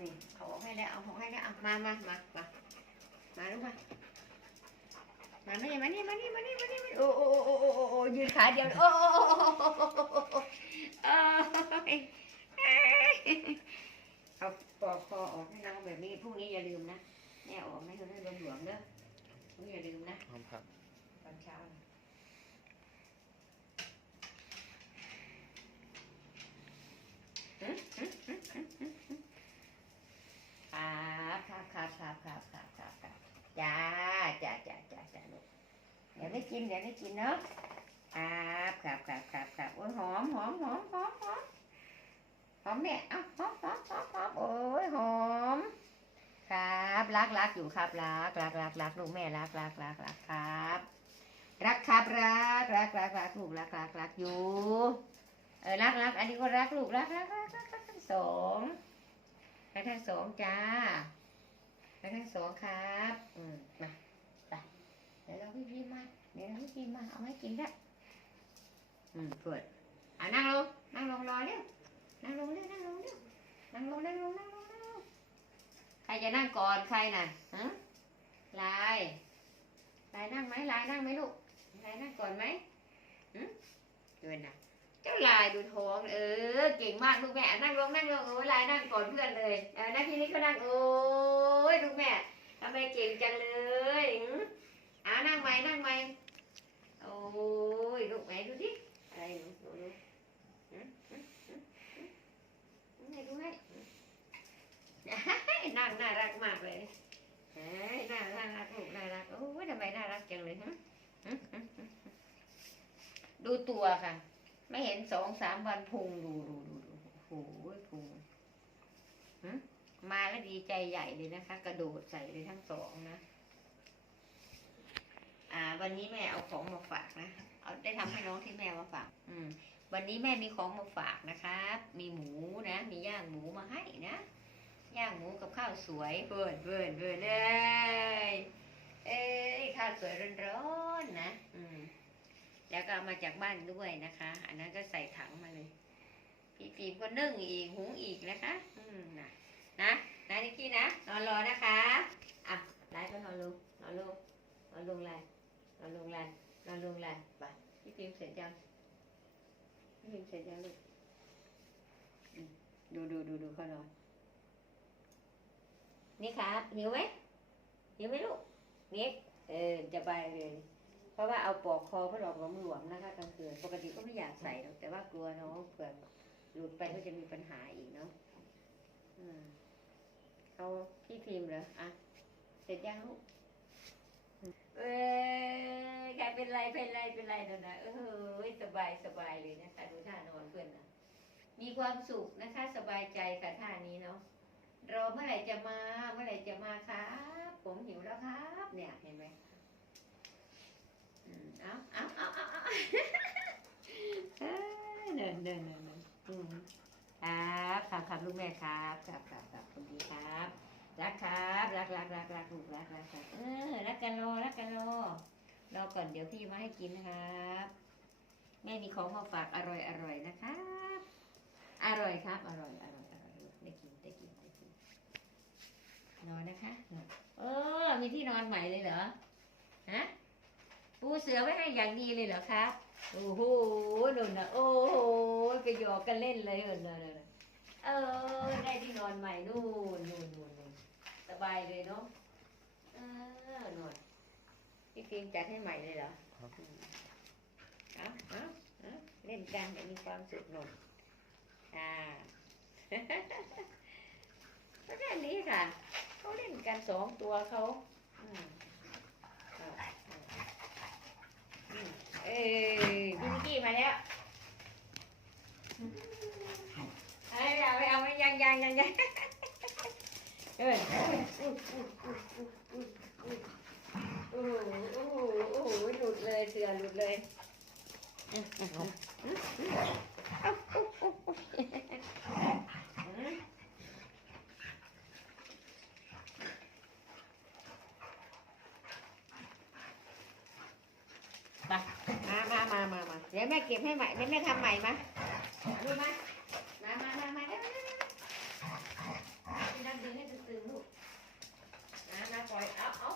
นี่เขาออกให้แล้วเอาของให้แล้วเอามามามามามาลูกมามาไม่มานี่มานี่มานี่มานี่มานี่โอ้โอ้โอ้โอ้โอ้ยืนขาเดียวโอ้โอ้โอ้เอาปอกคอออกให้น้องแบบนี้พรุ่งนี้อย่าลืมนะแม่ออกไม่ให้หลวมเด้อพรุ่งนี้อย่าลืมนะครับตอนเช้านะหืมหืมหืมหืมหืมหืม ครับครับครับครับครับครับครับครับจ้าจ้าจ้าจ้าจ้าลูกเดี๋ยวไม่กินเดี๋ยวไม่กินเนาะครับครับครับครับครับโอ้ยหอมหอมหอมหอมหอมหอมเนี่ยเอ้าหอมหอมหอมหอมโอ้ยหอม ครับรักรักอยู่ครับรักรักรักรักลูกแม่รักรักรักรักครับ รักครับรักรักรักรักลูกรักรักรักอยู่เออรักรักอันนี้ก็รักลูกรักรักรักรักรักสอง รักทั้งสองจ้ารักทั้งสองครับ อืมมาไปเดี๋ยวเราพี่พิมพ์มาเดี๋ยวเราพี่พิมพ์มาเอาให้กินได้อืมเปิดอะนั่งลงนั่งลงรอเร็วนั่งลงเร็วนั่งลงเร็วนั่งลงนั่งลงนั่งลงนั่งลงใครจะนั่งก่อนใครน่ะฮะลายลายนั่งไหมลายนั่งไหมลูกลายนั่งก่อนไหมหืมดูนะ เจ้าลายดูท้อง เออ เก่งมากลูกแม่ นั่งลงนั่งลงโอ้ยลายนั่งก่อนเพื่อนเลยเออนั่งทีนี้ก็นั่งโอ้ยลูกแม่ทำไมเก่งจังเลยอ่านั่งไหมนั่งไหมโอ้ยลูกไหนดูดิอะไรดูดูดูหืมหืมหืมหืมไหนดูให้นั่งน่ารักมากเลยเฮ้ยน่าน่ารักลูกน่ารักโอ้ยทำไมน่ารักจังเลยฮะดูตัวค่ะ ไม่เห็นสองสามวันพุงดูดูดูดูโอ้โหพุงหึมาแล้วดีใจใหญ่เลยนะคะ กระโดดใส่เลยทั้งสองนะ อ่า วันนี้แม่เอาของมาฝากนะ เอาได้ทำให้น้องที่แม่มาฝาก อืม วันนี้แม่มีของมาฝากนะครับ มีหมูนะ มีย่างหมูมาให้นะ ย่างหมูกับข้าวสวยเบิร์นเบิร์นเบิร์นเอ้ยเอ้ยข้าวสวยร้อนๆนะ อืม แล้วก็เอามาจากบ้านด้วยนะคะ อันนั้นก็ใส่ถังมาเลย พี่ปีมก็นึ่งอีกหุงอีกนะคะ อืมนะนะนะนิกกี้นะนอนรอนะคะอะไลฟ์ก็นอนลงนอนลงนอนลงเลยนอนลงเลยนอนลงเลยไปพี่ปีมเสร็จยังพี่ปีมเสร็จยังลูกดูดูดูดูเขานอนนี่ครับหิวไหมหิวไหมลูกนี่เออจะไปเลย ราะว่าเอาปอกคอเพื่อหลอกหลวมหลวมนะคะกลางคืนปกติก็ไม่อยากใส่หรอกแต่ว่ากลัวน้องเผื่อหลุดไปก็จะมีปัญหาอีกเนาะเอาพี่พิมพ์เหรออะเสร็จยังลูกเอ้ยใครเป็นไรเป็นไรเป็นไรนั่นนะเออสบายสบายเลยนะคะดูท่านอนเพื่อนนะมีความสุขนะคะ สบายใจค่ะท่านี้เนาะรอเมื่อไหร่จะมาเมื่อไหร่จะมาครับผมหิวแล้วครับ เนี่ยเห็นไหม เอาเอาเอาเอาเอาเอ้ยเดินเดินเดินเดินอืมครับครับครับลูกแม่ครับครับครับครับคุณดีครับ รักครับรักรักรักรักลูกรักรักรักเออรักกันรอรักกันรอรอก่อนเดี๋ยวพี่มาให้กินนะครับ แม่มีของมาฝากอร่อยอร่อยนะครับ อร่อยครับ อร่อยอร่อยอร่อยได้กินได้กินได้กินนอนนะคะ เออมีที่นอนใหม่เลยเหรอฮะ ปูเสือไว้ให้อย่างดีเลยเหรอครับโอ้โหนุ่นนะโอ้โหไปหยอกกันเล่นเลยเออเนอะเออได้ที่นอนใหม่นู่นนู่นนู่นนู่นสบายเลยเนาะเออนู่นพี่ฟิล์มจัดให้ใหม่เลยเหรอครับเอาเอาเอาเล่นกันแบบมีความสุขหนุ่มอ่าก็แค่นี้ค่ะเขาเล่นกันสองตัวเขาอืมเอาเอา เอ้ยพี่นิกกี้มาแล้วไอ้เอาไม่เอาไม่ยังยังยังยังเอ้ยโอ้โหโอ้โหโอ้โหหลุดเลยเสือหลุดเลยมา ดี๋ยวแม่เก็บให้ใหม่เดี๋ยวแม่ทำใหม่มาลูกมา มามามามาเดี๋ยวพี่ดันดึงให้ตึงๆลูก มามาปล่อย เอาเอา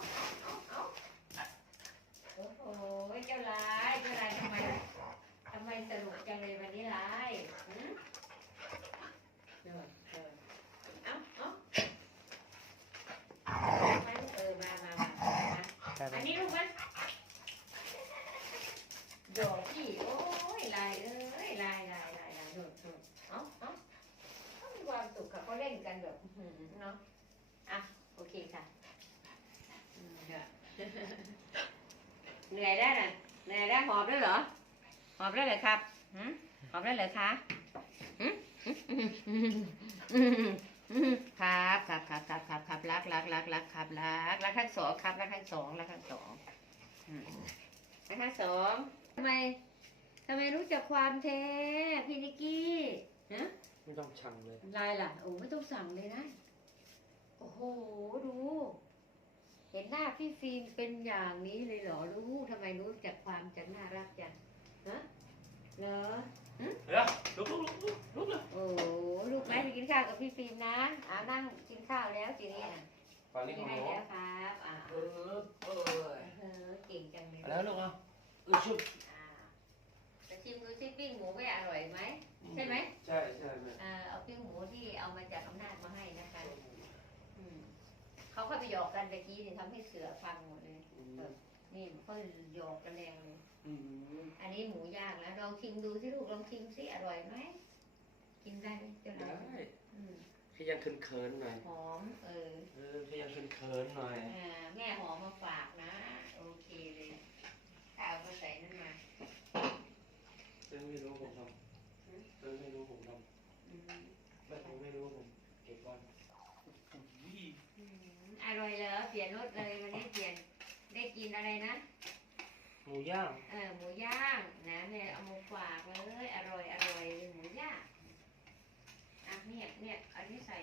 น่ะเหนื่อยได้หอบด้วยเหรอ หอบได้เลยครับหืมหอบได้เลยคะหืมครับครับครับครับครับครับรักรักรักรักครับรักรักทั้งสองครับรักทั้งสองรักทั้งสองอืมรักทั้งสองทำไมทำไมรู้จักความแท้พี่นิกกี้ฮะ ไม่ต้องชังเลย ลายล่ะ โอ้ไม่ต้องสั่งเลยนะ โอ้โห ดู เห็นหน้าพี่ฟิล์มเป็นอย่างนี้เลยเหรอลูกทำไมรู้จักความจังน่ารักจังฮะเหรอเดี๋ยวลุกลุกลุกลุกเลยโอ้โหลูกไหมไปกินข้าวกับพี่ฟิล์มนะอานั่งกินข้าวแล้วทีนี้อะฝั่งนี้กิขนองได้หนูแล้วครับอ่าเออเออเออเก่งจังเลยเอาแล้วลูกเอาเออชุบอ่าจะชิมดูซิปิ้งหมูไม่อร่อยไหม ใช่ไหม ใช่ใช่แม่ เออเอาปิ้งหมูที่เอามาจากอำนาจมาให้นะคะ อืมเขาเข้าไป หยอกกันตะกี้นี่ทำให้เสือพังหมดเลยอืมนี่เขาหยอกกันแรงเลยอืมอันนี้หมูย่างแล้วลองชิมดูสิลูกลองชิมสิอร่อยไหมกินได้ไหมเจ้าได้นายอืมแค่ยังเขินๆหน่อยหอมเออเออแค่ยังเขินๆหน่อยอ่าแม่หอมมาฝากนะ โอเคเลยถ้าเอามาใส่นั่นมาเต้นไม่รู้ผมทำเต้นไม่รู้ผมทอืมำแต่ผมไม่รู้ผมเก็บไว้ อืมอร่อยเหรอเปลี่ยนรสเลยวันนี้เปลี่ยนได้กินอะไรนะ หมูย่างเออหมูย่างนะแม่เอามาฝากเลยอร่อยอร่อยหมูย่างอะเนี่ยเนี่ยอันนี้ใส่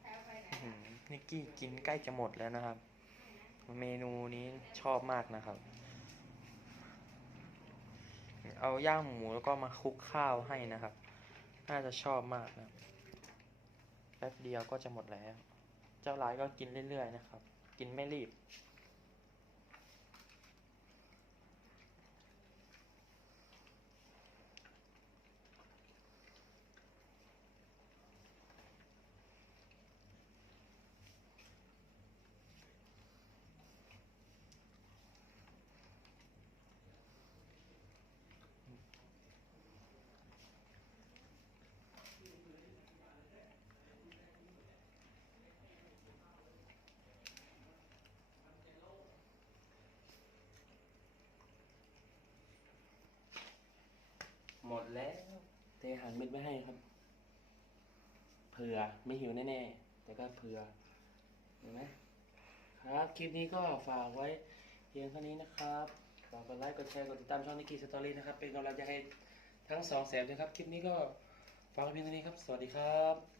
ใส่ไปไหนอื้อหือนิกกี้กินใกล้จะหมดแล้วนะครับ เมนูนี้ชอบมากนะครับ เอาย่างหมูแล้วก็มาคลุกข้าวให้นะครับ น่าจะชอบมากนะ แป๊บเดียวก็จะหมดแล้ว เจ้าร้ายก็กินเรื่อยๆนะครับ กินไม่รีบ หมดแล้วเทอาหารเม็ดไว้ให้ครับ เผื่อไม่หิวแน่ๆ แต่ก็เผื่อเห็นไหมครับ คลิปนี้ก็ฝากไว้เพียงเท่านี้นะครับฝากกดไลค์ กดแชร์ กดติดตามช่องนิกกี้สตอรี่นะครับ เป็นกำลังใจให้ทั้งสองแสนเลยครับ คลิปนี้ก็ฝากไว้เพียงเท่านี้ครับ สวัสดีครับ